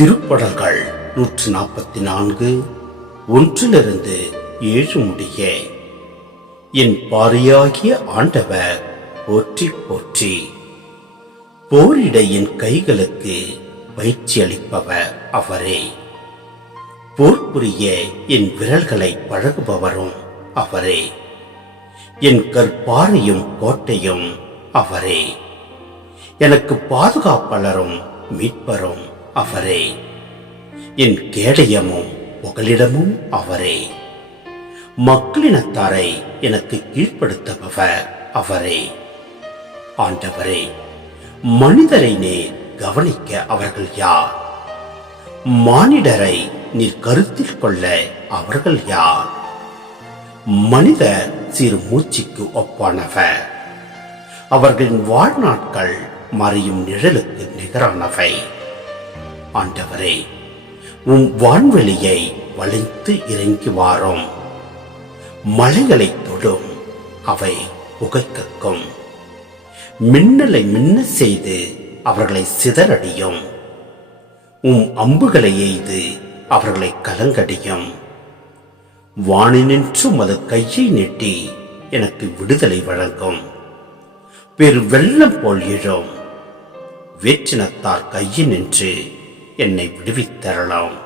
திருப்படல்கள் நூற்று நாற்பத்தி நான்கு ஒன்றிலிருந்து ஏழு முடிய. என் பாரியாகிய ஆண்டவர் போற்றி போற்றி. போரிட என் கைகளுக்கு பயிற்சி அளிப்பவர் அவரே. போர் புரிய என் விரல்களை பழகுபவரும் அவரே. என் கற்பாறையும் கோட்டையும் அவரே. எனக்கு பாதுகாப்பாளரும் மீட்பரும் அவரே. என் கேடயமும் புகலிடமும் அவரே. மக்களினத்தாரை எனக்கு கீழ்ப்படுத்துபவர் அவரே. ஆண்டவரே மனிதரை நேர் கவனிக்க அவர்கள் யார்? மானிடரை நீர் கருத்தில் கொள்ள அவர்கள் யார்? மனிதர் சிறு மூச்சுக்கு ஒப்பானவர். அவர்களின் வாழ்நாட்கள் மறையும் நிழலுக்கு நிகரானவை. ஆண்டவரே உம் வான்வெளியை வளைத்து இறங்கி வாரும். மலைகளை தொடும் அவை புகைக்கக்கும். மின்னலை மின்ன செய்து அவர்களை சிதறடியும். உம் அம்புகளை எய்து அவர்களை கலங்கடியும். வானினின்றும் அது கையை நீட்டி எனக்கு விடுதலை வழங்கும். பெரு வெள்ளம் போல் எழும். வேற்றினத்தார் கையினின்று என்னை விடுவித்தரலாம்